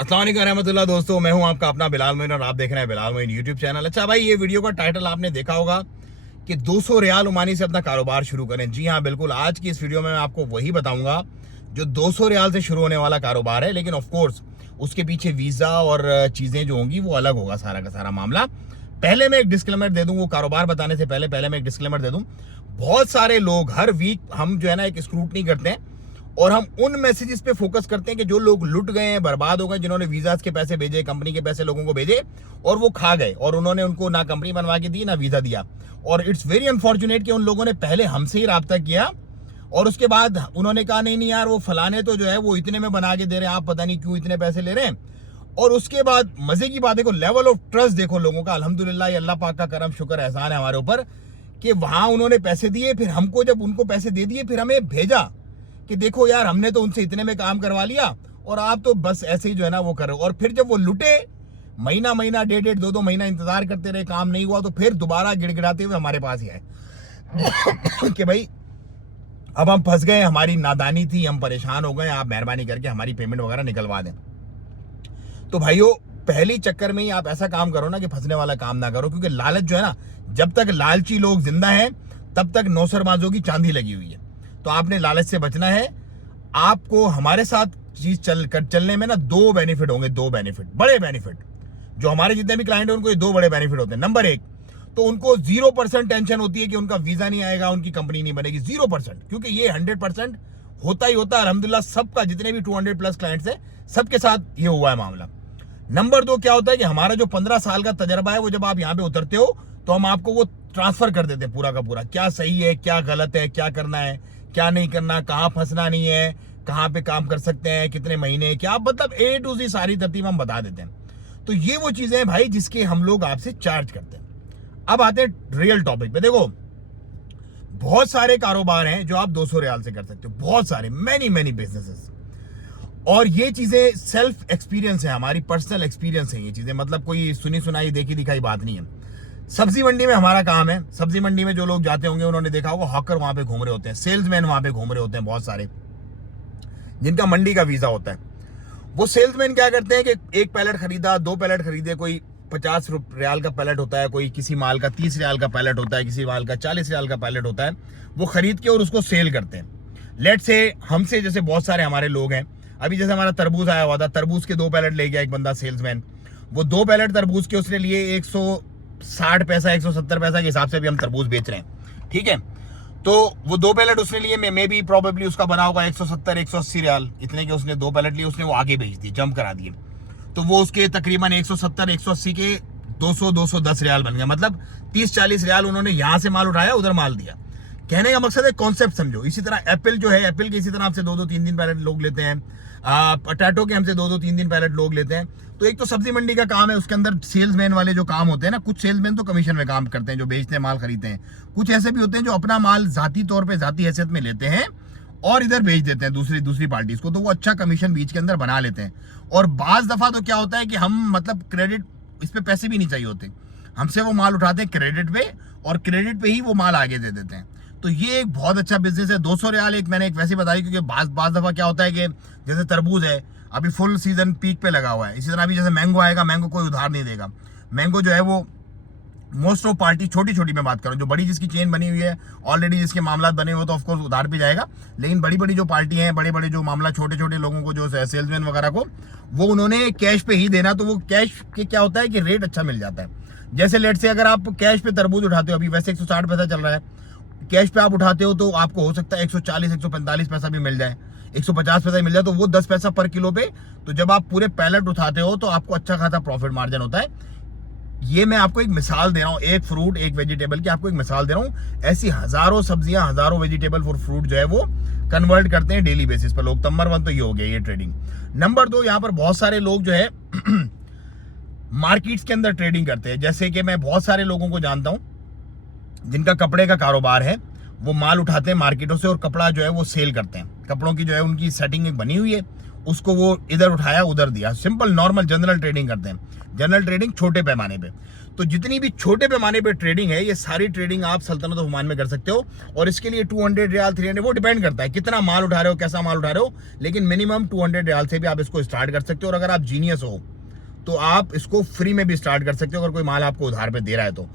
अस्सलाम वालेकुम रहमतुल्लाह। दोस्तों, मैं हूं आपका अपना बिलाल मोइन और आप देख रहे हैं बिलाल मोइन यूट्यूब चैनल। अच्छा भाई, ये वीडियो का टाइटल आपने देखा होगा कि 200 रियाल ओमानी से अपना कारोबार शुरू करें। जी हाँ, बिल्कुल। आज की इस वीडियो में मैं आपको वही बताऊंगा जो 200 रियाल से शुरू होने वाला कारोबार है, लेकिन ऑफकोर्स उसके पीछे वीज़ा और चीज़ें जो होंगी वो अलग होगा सारा का सारा मामला। पहले मैं एक डिस्क्लेमर दे दूं, वो कारोबार बताने से पहले मैं एक डिस्क्लेमर दे दूं। बहुत सारे लोग हर वीक हम जो है ना एक स्क्रूटनी करते हैं और हम उन मैसेजेस पे फोकस करते हैं कि जो लोग लुट गए हैं, बर्बाद हो गए, जिन्होंने वीजास के पैसे भेजे, कंपनी के पैसे लोगों को भेजे और वो खा गए और उन्होंने उनको ना कंपनी बनवा के दी ना वीजा दिया। और इट्स वेरी अनफॉर्चुनेट कि उन लोगों ने पहले हमसे ही राब्ता किया और उसके बाद उन्होंने कहा नहीं यार, वो फलाने तो जो है वो इतने में बना के दे रहे हैं, आप पता नहीं क्यों इतने पैसे ले रहे हैं। और उसके बाद मजे की बात देखो, लेवल ऑफ ट्रस्ट देखो लोगों का। अल्हम्दुलिल्लाह, ये अल्लाह पाक का करम शुक्र एहसान है हमारे ऊपर कि वहां उन्होंने पैसे दिए, फिर हमको जब उनको पैसे दे दिए फिर हमें भेजा कि देखो यार, हमने तो उनसे इतने में काम करवा लिया और आप तो बस ऐसे ही जो है ना वो करो। और फिर जब वो लुटे, महीना डेढ़ दो महीना इंतजार करते रहे, काम नहीं हुआ, तो फिर दोबारा गिड़गिड़ाते हुए हमारे पास ही आए कि भाई अब हम फंस गए, हमारी नादानी थी, हम परेशान हो गए, आप मेहरबानी करके हमारी पेमेंट वगैरह निकलवा दें। तो भाइयों, पहली चक्कर में ही आप ऐसा काम करो ना कि फंसने वाला काम ना करो, क्योंकि लालच जो है ना, जब तक लालची लोग जिंदा हैं तब तक नौसरबाजों की चांदी लगी हुई है। तो आपने लालच से बचना है। आपको हमारे साथ चीज चलने में ना दो बेनिफिट होंगे, दो बेनिफिट, बड़े बेनिफिट। जो हमारे जितने भी क्लाइंट हैं उनको ये दो बड़े बेनिफिट होते हैं। नंबर एक, तो उनको 0% टेंशन होती है कि उनका वीजा नहीं आएगा, उनकी कंपनी नहीं बनेगी। 0%, क्योंकि ये 100% होता ही होता है। अल्हम्दुलिल्लाह, सबका, जितने भी 200 प्लस क्लाइंट्स हैं सबके साथ ये हुआ है मामला। नंबर दो, क्या होता है कि हमारा जो 15 साल का तजर्बा है, वो जब आप यहाँ पे उतरते हो तो हम आपको वो ट्रांसफर कर देते हैं पूरा का पूरा, क्या सही है, क्या गलत है, क्या करना है, क्या नहीं करना, कहाँ फंसना नहीं है, कहाँ पे काम कर सकते हैं, कितने महीने, क्या, मतलब A to Z सारी तरतीब हम बता देते हैं। तो ये वो चीजें हैं भाई जिसके हम लोग आपसे चार्ज करते हैं। अब आते हैं रियल टॉपिक पे। देखो, बहुत सारे कारोबार हैं जो आप 200 रियाल से कर सकते हो, बहुत सारे, मैनी बिजनेसेस। और ये चीजें सेल्फ एक्सपीरियंस है, हमारी पर्सनल एक्सपीरियंस है ये चीजें, मतलब कोई सुनी सुनाई देखी दिखाई बात नहीं है। सब्जी मंडी में हमारा काम है। सब्जी मंडी में जो लोग जाते होंगे उन्होंने देखा होगा, हॉकर वहां पे घूम रहे होते हैं, सेल्समैन वहां पे घूम रहे होते हैं, बहुत सारे, जिनका मंडी का वीजा होता है। वो सेल्समैन क्या करते हैं कि एक पैलेट खरीदा, दो पैलेट खरीदे, कोई 50 रियाल का पैलेट होता है, कोई किसी माल का 30 रियाल का पैलेट होता है, किसी माल का 40 रियाल का पैलेट होता है, वो खरीद के और उसको सेल करते हैं। लेट से हमसे जैसे बहुत सारे हमारे लोग हैं, अभी जैसे हमारा तरबूज आया हुआ था, तरबूज के 2 पैलेट ले गया एक बंदा सेल्समैन। वो 2 पैलेट तरबूज के उसने लिए 160 पैसा 170 पैसा के हिसाब से भी हम तरबूज बेच रहे हैं, ठीक है। तो वो 2 पैलेट उसने लिए, मे बी प्रॉबेबली उसका बना होगा 170 180 रियाल, इतने के उसने 2 पैलेट लिए, उसने वो आगे बेच दिए, जम करा दिए। तो वो उसके तकरीबन 170 180 के 200 210 रियाल बन गया। मतलब 30-40 रियाल उन्होंने यहां से माल उठाया, उधर माल दिया। कहने का मकसद है कॉन्सेप्ट समझो। इसी तरह एप्पल जो है, एप्पल के इसी तरह हमसे 2-2 3-3 पैलेट लोग लेते हैं। पोटैटो के हमसे 2-2 3-3 पैलेट लोग लेते हैं। तो एक तो सब्जी मंडी का काम है, उसके अंदर सेल्समैन वाले जो काम होते हैं ना, कुछ सेल्समैन तो कमीशन में काम करते हैं, जो बेचते हैं, माल खरीदते हैं। कुछ ऐसे भी होते हैं जो अपना माल जाती तौर पे, जाती हैसियत में लेते हैं और इधर बेच देते हैं दूसरी पार्टीज को, तो वो अच्छा कमीशन बीच के अंदर बना लेते हैं। और बाज दफा तो क्या होता है कि हम, मतलब क्रेडिट, इस पे पैसे भी नहीं चाहिए होते, हमसे वो माल उठाते हैं क्रेडिट पे और क्रेडिट पे ही वो माल आगे दे देते हैं। तो ये एक बहुत अच्छा बिजनेस है। 200 रियाल एक मैंने एक वैसे बताई, क्योंकि बाज दफा क्या होता है कि जैसे तरबूज है, अभी फुल सीजन पीक पे लगा हुआ है, इसी तरह अभी जैसे मैंगो आएगा, मैंगो कोई उधार नहीं देगा। मैंगो जो है वो मोस्ट ऑफ पार्टी, छोटी मैं बात करूं, जो बड़ी जिसकी चेन बनी हुई है ऑलरेडी, जिसके मामला बने हुए, तो ऑफकोर्स उधार भी जाएगा। लेकिन बड़ी जो पार्टी है, बड़े जो मामला, छोटे लोगों को, जो सेल्समैन वगैरह को, वो उन्होंने कैश पे ही देना। तो वो कैश के क्या होता है कि रेट अच्छा मिल जाता है। जैसे लेट से अगर आप कैश पे तरबूज उठाते हो, अभी वैसे 160 पैसा चल रहा है, कैश पे आप उठाते हो तो आपको हो सकता है 140 145 पैसा भी मिल जाए, 150 पैसा मिल जाए, तो वो 10 पैसा पर किलो पे। तो जब आप पूरे पैलेट उठाते हो तो आपको अच्छा खासा प्रॉफिट मार्जिन होता है। ये मैं आपको एक मिसाल दे रहा हूँ, एक फ्रूट एक वेजिटेबल की आपको एक मिसाल दे रहा हूँ। ऐसी हजारों सब्जियां, हजारों वेजिटेबल और फ्रूट जो है वो कन्वर्ट करते हैं डेली बेसिस पर लोग। नंबर 1 तो ये हो गया, ये ट्रेडिंग। नंबर 2, यहाँ पर बहुत सारे लोग जो है मार्केट्स के अंदर ट्रेडिंग करते हैं। जैसे कि मैं बहुत सारे लोगों को जानता हूँ जिनका कपड़े का कारोबार है, वो माल उठाते हैं मार्केटों से और कपड़ा जो है वो सेल करते हैं। कपड़ों की जो है उनकी सेटिंग एक बनी हुई है, उसको वो इधर उठाया उधर दिया, सिंपल नॉर्मल जनरल ट्रेडिंग करते हैं। जनरल ट्रेडिंग छोटे पैमाने पे। तो जितनी भी छोटे पैमाने पे ट्रेडिंग है, ये सारी ट्रेडिंग आप सल्तनत ऑफ ओमान में कर सकते हो। और इसके लिए 200 रियाल 300 वो डिपेंड करता है कितना माल उठा रहे हो, कैसा माल उठा रहे हो, लेकिन मिनिमम 200 रियाल से भी आप इसको स्टार्ट कर सकते हो। और अगर आप जीनियस हो तो आप इसको फ्री में भी स्टार्ट कर सकते हो अगर कोई माल आपको उधार पे दे रहा है तो।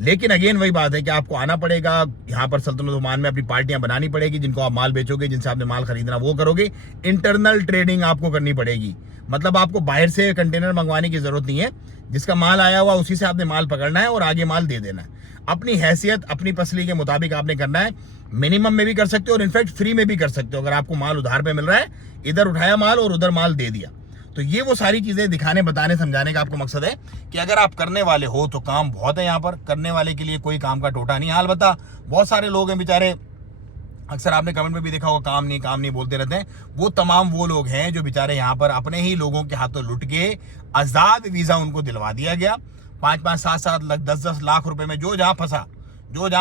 लेकिन अगेन वही बात है कि आपको आना पड़ेगा यहाँ पर सल्तनत ओमान में, अपनी पार्टियां बनानी पड़ेगी जिनको आप माल बेचोगे, जिनसे आपने माल खरीदना वो करोगे। इंटरनल ट्रेडिंग आपको करनी पड़ेगी, मतलब आपको बाहर से कंटेनर मंगवाने की जरूरत नहीं है। जिसका माल आया हुआ उसी से आपने माल पकड़ना है और आगे माल दे देना है। अपनी हैसियत अपनी पसली के मुताबिक आपने करना है। मिनिमम में भी कर सकते हो और इनफैक्ट फ्री में भी कर सकते हो। अगर आपको माल उधार पे मिल रहा है, इधर उठाया माल और उधर माल दे दिया। तो ये वो सारी चीजें दिखाने, बताने, समझाने का आपको मकसद है कि अगर आप करने वाले हो तो काम बहुत है यहाँ पर। करने वाले के लिए कोई काम का टोटा नहीं। हाल बता बहुत सारे लोग हैं बेचारे, अक्सर आपने कमेंट में भी देखा होगा, काम नहीं बोलते रहते हैं। वो तमाम वो लोग हैं जो बेचारे यहाँ पर अपने ही लोगों के हाथों लुट के आजाद वीजा उनको दिलवा दिया गया। 5-5, 7-7 लाख, 10-10 लाख रुपए में जो जहाँ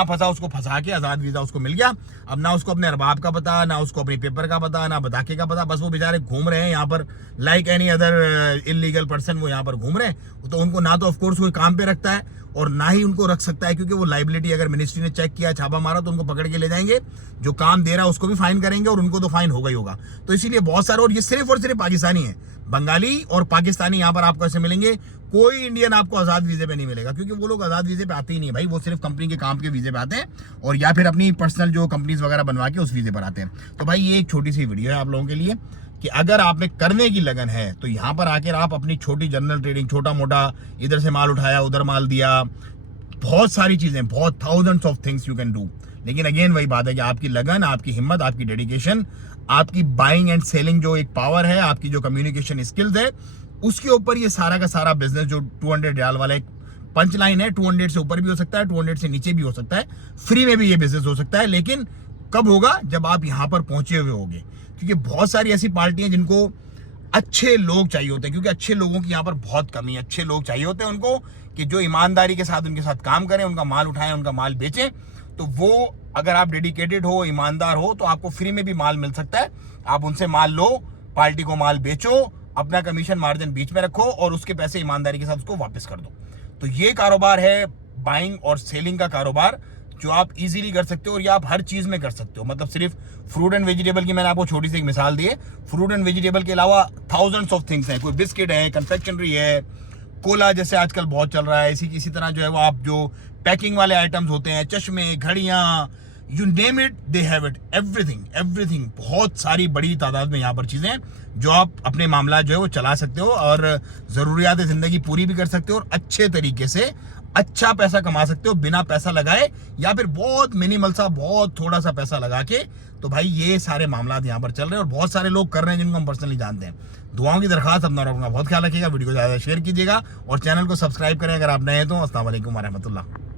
फंसा उसको फंसा के आजाद वीजा उसको मिल गया। अब ना उसको अपने अरबाब का पता, ना उसको अपने पेपर का पता, ना बदाके का पता। बस वो बेचारे घूम रहे हैं यहाँ पर like any other illegal person. वो यहाँ पर घूम रहे हैं। तो उनको ना तो ऑफकोर्स कोई काम पे रखता है और ना ही उनको रख सकता है, क्योंकि वो लाइबिलिटी अगर मिनिस्ट्री ने चेक किया, छापा मारा तो उनको पकड़ के ले जाएंगे। जो काम दे रहा है उसको भी फाइन करेंगे और उनको तो फाइन होगा ही होगा। तो इसीलिए बहुत सारे, और ये सिर्फ और सिर्फ पाकिस्तानी है, बंगाली और पाकिस्तानी यहाँ पर आपको ऐसे मिलेंगे। कोई इंडियन आपको आजाद वीजे पे नहीं मिलेगा, क्योंकि वो लोग आजाद वीजे पे आते ही नहीं है भाई। वो सिर्फ कंपनी के काम के वीजे पे आते हैं और या फिर अपनी पर्सनल जो कंपनीज वगैरह बनवा के उस वीजे पर आते हैं। तो भाई ये एक छोटी सी वीडियो है आप लोगों के लिए कि अगर आप में करने की लगन है तो यहाँ पर आकर आप अपनी छोटी जनरल ट्रेडिंग, छोटा मोटा, इधर से माल उठाया उधर माल दिया, बहुत सारी चीजें, बहुत thousands of things you can do. लेकिन अगेन वही बात है कि आपकी लगन, आपकी हिम्मत, आपकी डेडिकेशन, आपकी बाइंग एंड सेलिंग जो एक पावर है, आपकी जो कम्युनिकेशन स्किल्स है, उसके ऊपर ये सारा का सारा बिजनेस जो 200 रियाल वाला एक पंच लाइन है। 200 से ऊपर भी हो सकता है, 200 से नीचे भी हो सकता है, फ्री में भी ये बिजनेस हो सकता है। लेकिन कब होगा? जब आप यहाँ पर पहुंचे हुए होगे, क्योंकि बहुत सारी ऐसी पार्टियां जिनको अच्छे लोग चाहिए होते हैं, क्योंकि अच्छे लोगों की यहाँ पर बहुत कमी है। अच्छे लोग चाहिए होते हैं उनको कि जो ईमानदारी के साथ उनके साथ काम करें, उनका माल उठाएं, उनका माल बेचें। तो वो अगर आप डेडिकेटेड हो, ईमानदार हो, तो आपको फ्री में भी माल मिल सकता है। आप उनसे माल लो, पार्टी को माल बेचो, अपना कमीशन मार्जिन बीच में रखो और उसके पैसे ईमानदारी के साथ उसको वापस कर दो। तो ये कारोबार है बाइंग और सेलिंग का कारोबार, जो आप इजीली कर सकते हो और ये आप हर चीज में कर सकते हो। मतलब सिर्फ फ्रूट एंड वेजिटेबल की मैंने आपको छोटी सी एक मिसाल दी है। फ्रूट एंड वेजिटेबल के अलावा थाउजेंड्स ऑफ थिंग्स हैं। कोई बिस्किट है, कन्फेक्शनरी है, कोला जैसे आजकल बहुत चल रहा है, इसी तरह जो है वो आप जो पैकिंग वाले आइटम्स होते हैं, चश्मे, घड़ियां, you name it they have it, everything. बहुत सारी बड़ी तादाद में यहाँ पर चीजें हैं जो आप अपने मामला जो है वो चला सकते हो और जरूरियात जिंदगी पूरी भी कर सकते हो और अच्छे तरीके से अच्छा पैसा कमा सकते हो बिना पैसा लगाए, या फिर बहुत मिनिमल सा, बहुत थोड़ा सा पैसा लगा के। तो भाई ये सारे मामला यहाँ पर चल रहे हैं और बहुत सारे लोग कर रहे हैं जिनको हम पर्सनली जानते हैं। दुआओं की दरखास्त, अपना अपना बहुत ख्याल रखिएगा, वीडियो को ज़्यादा शेयर कीजिएगा और चैनल को सब्सक्राइब करें अगर आप नए हैं तो। अस्सलाम वालेकुम व रहमतुल्लाह।